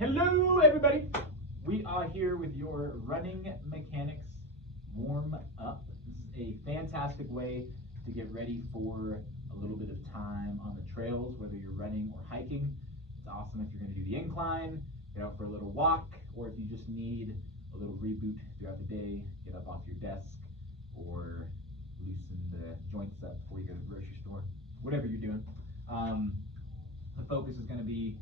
Hello everybody! We are here with your running mechanics warm up. This is a fantastic way to get ready for a little bit of time on the trails, whether you're running or hiking. It's awesome if you're going to do the incline, get out for a little walk, or if you just need a little reboot throughout the day, get up off your desk or loosen the joints up before you go to the grocery store, whatever you're doing. The focus is going to be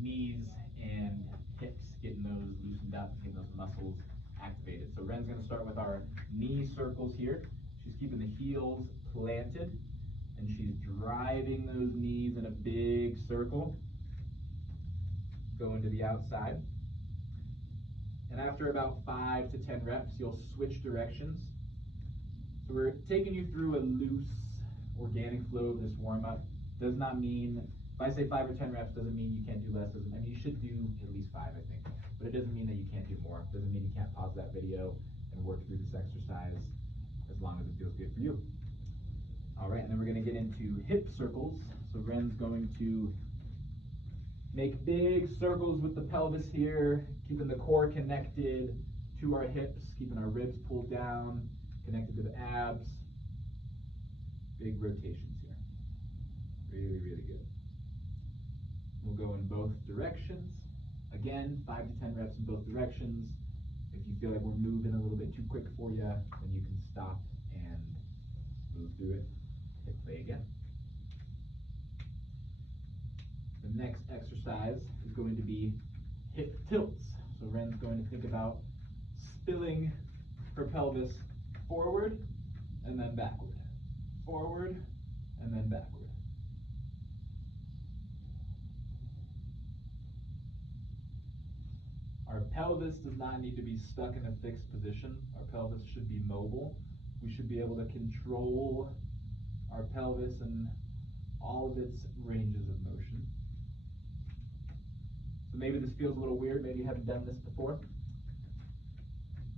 knees and hips, getting those loosened up, getting those muscles activated. So Ren's going to start with our knee circles here. She's keeping the heels planted and she's driving those knees in a big circle, going to the outside. And after about 5 to 10 reps, you'll switch directions. So we're taking you through a loose, organic flow of this warm-up. Does not mean, if I say 5 or 10 reps, doesn't mean you can't do less. I mean, you should do at least 5, I think. But it doesn't mean that you can't do more. It doesn't mean you can't pause that video and work through this exercise as long as it feels good for you. All right, and then we're going to get into hip circles. So Ren's going to make big circles with the pelvis here, keeping the core connected to our hips, keeping our ribs pulled down, connected to the abs. Big rotations here. Really, really good. We'll go in both directions. Again, 5 to 10 reps in both directions. If you feel like we're moving a little bit too quick for you, then you can stop and move through it. Hit play again. The next exercise is going to be hip tilts. So Ren's going to think about spilling her pelvis forward and then backward. Forward and then backward. Our pelvis does not need to be stuck in a fixed position. Our pelvis should be mobile. We should be able to control our pelvis and all of its ranges of motion. So maybe this feels a little weird. Maybe you haven't done this before.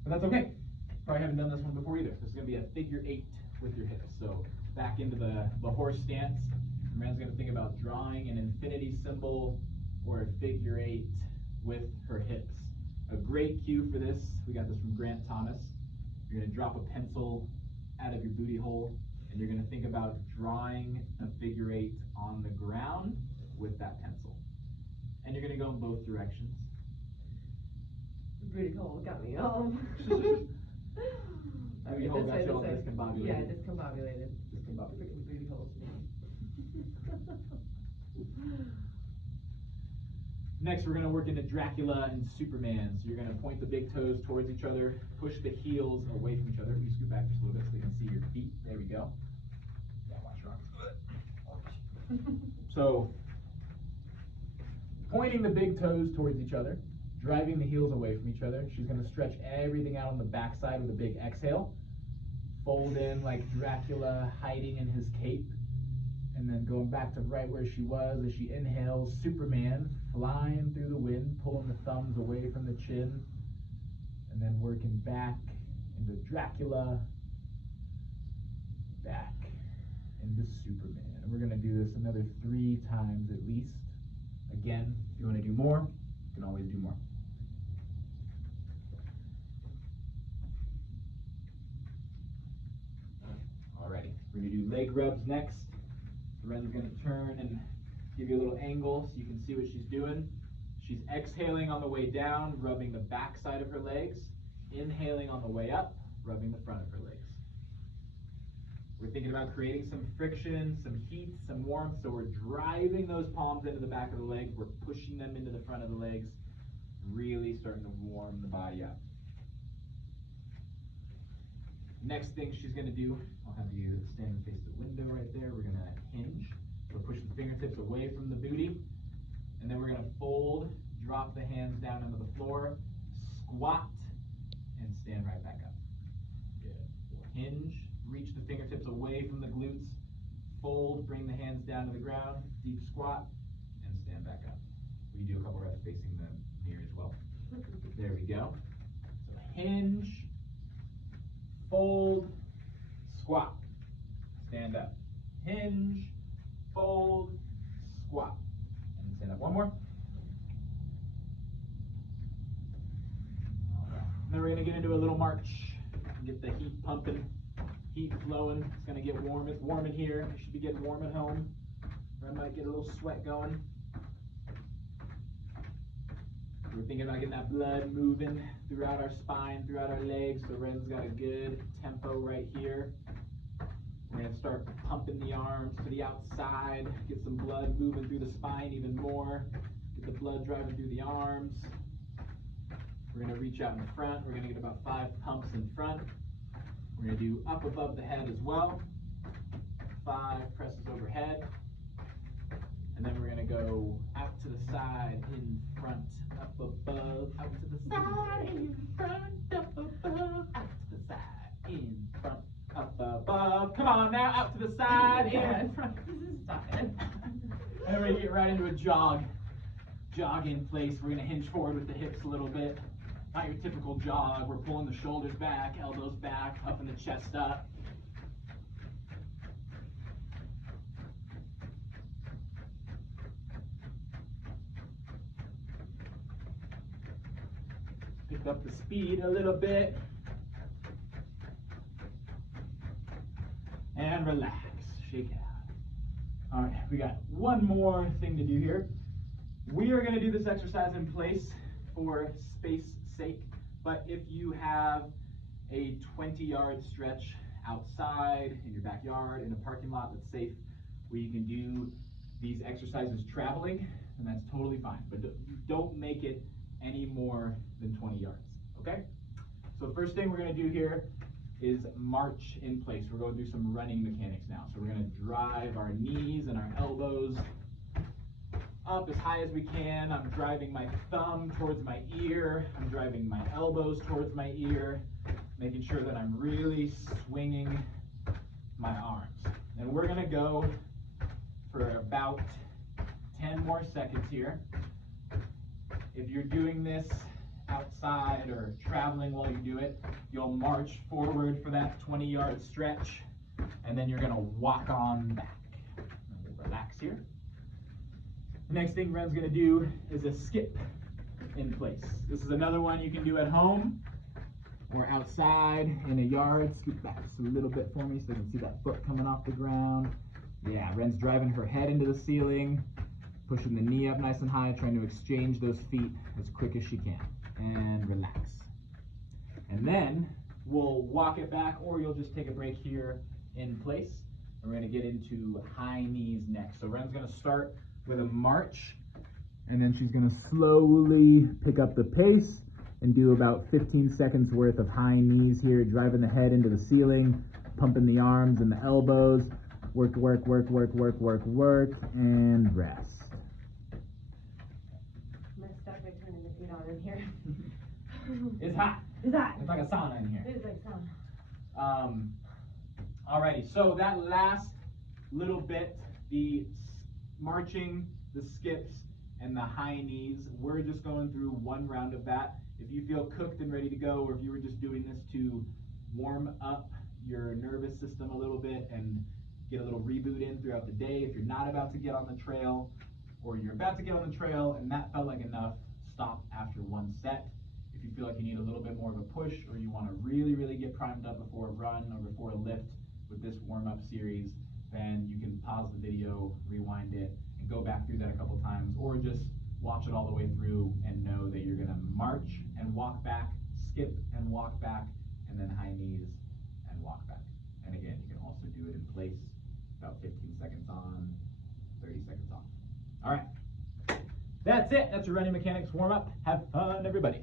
But that's okay. Probably haven't done this one before either. This is going to be a figure 8 with your hips. So back into the horse stance. Ren's going to think about drawing an infinity symbol or a figure 8 with her hips. A great cue for this, we got this from Grant Thomas. You're going to drop a pencil out of your booty hole and you're going to think about drawing a figure 8 on the ground with that pencil. And you're going to go in both directions. The booty hole got me all. Booty hole got you all discombobulated. Yeah, discombobulated. Discombobulated. Freaking booty holes, man. Next, we're going to work into Dracula and Superman. So you're going to point the big toes towards each other, push the heels away from each other. You scoot back just a little bit so you can see your feet. There we go. Yeah, watch your arms. So, pointing the big toes towards each other, driving the heels away from each other. She's going to stretch everything out on the backside with a big exhale. Fold in like Dracula hiding in his cape. And then going back to right where she was as she inhales, Superman flying through the wind, pulling the thumbs away from the chin, and then working back into Dracula, back into Superman. And we're going to do this another 3 times at least. Again, if you want to do more, you can always do more. Alrighty, we're going to do leg rubs next. Ren's going to turn and give you a little angle so you can see what she's doing. She's exhaling on the way down, rubbing the back side of her legs. Inhaling on the way up, rubbing the front of her legs. We're thinking about creating some friction, some heat, some warmth. So we're driving those palms into the back of the legs. We're pushing them into the front of the legs, really starting to warm the body up. Next thing she's going to do, I'll have you stand and face the window right there. We're going to hinge. So push the fingertips away from the booty. And then we're going to fold, drop the hands down onto the floor, squat, and stand right back up. Good. Hinge, reach the fingertips away from the glutes, fold, bring the hands down to the ground, deep squat, and stand back up. We can do a couple reps facing the mirror as well. There we go. So hinge, fold, squat, stand up. Hinge, fold, squat, and stand up. One more. And then we're gonna get into a little march. Get the heat pumping, heat flowing. It's gonna get warm. It's warm in here. You should be getting warm at home. I might get a little sweat going. We're thinking about getting that blood moving throughout our spine, throughout our legs. So Ren's got a good tempo right here. We're gonna start pumping the arms to the outside, get some blood moving through the spine even more. Get the blood driving through the arms. We're gonna reach out in front. We're gonna get about 5 pumps in front. We're gonna do up above the head as well. 5 presses overhead. And then we're gonna go out to the side, in front, up above, out to the side, in front, up above, out to the side, in front, up above. Come on now, out to the side, in front. And then we're gonna get right into a jog. Jog in place. We're gonna hinge forward with the hips a little bit. Not your typical jog. We're pulling the shoulders back, elbows back, puffing the chest up. Pick up the speed a little bit. And relax. Shake it out. All right, we got one more thing to do here. We are going to do this exercise in place for space sake, but if you have a 20-yard stretch outside, in your backyard, in a parking lot that's safe, where you can do these exercises traveling, then that's totally fine. But don't make it any more than 20 yards, okay? So the first thing we're gonna do here is march in place. We're going to do some running mechanics now. So we're gonna drive our knees and our elbows up as high as we can. I'm driving my thumb towards my ear. I'm driving my elbows towards my ear, making sure that I'm really swinging my arms. And we're gonna go for about 10 more seconds here. If you're doing this outside or traveling while you do it, you'll march forward for that 20-yard stretch, and then you're gonna walk on back. Relax here. The next thing Ren's gonna do is a skip in place. This is another one you can do at home or outside in a yard. Scoot back just a little bit for me so you can see that foot coming off the ground. Yeah, Ren's driving her head into the ceiling, pushing the knee up nice and high, trying to exchange those feet as quick as she can. And relax. And then we'll walk it back, or you'll just take a break here in place. And we're gonna get into high knees next. So Ren's gonna start with a march, and then she's gonna slowly pick up the pace and do about 15 seconds worth of high knees here, driving the head into the ceiling, pumping the arms and the elbows. Work, work, work, work, work, work, work, and rest. I'm gonna start by turning the heat on in here. It's hot. It's hot. It's like a sauna in here. It is like sauna. Alrighty, so that last little bit, the marching, the skips, and the high knees, we're just going through one round of that. If you feel cooked and ready to go, or if you were just doing this to warm up your nervous system a little bit and get a little reboot in throughout the day, if you're not about to get on the trail, or you're about to get on the trail and that felt like enough, stop after one set. If you feel like you need a little bit more of a push, or you want to really, really get primed up before a run or before a lift with this warm-up series, then you can pause the video, rewind it, and go back through that a couple times, or just watch it all the way through and know that you're going to march and walk back, skip and walk back, and then high knees and walk back. And again, you can also do it in place, about 15 seconds on, 30 seconds off. All right, that's it. That's your running mechanics warm-up. Have fun, everybody.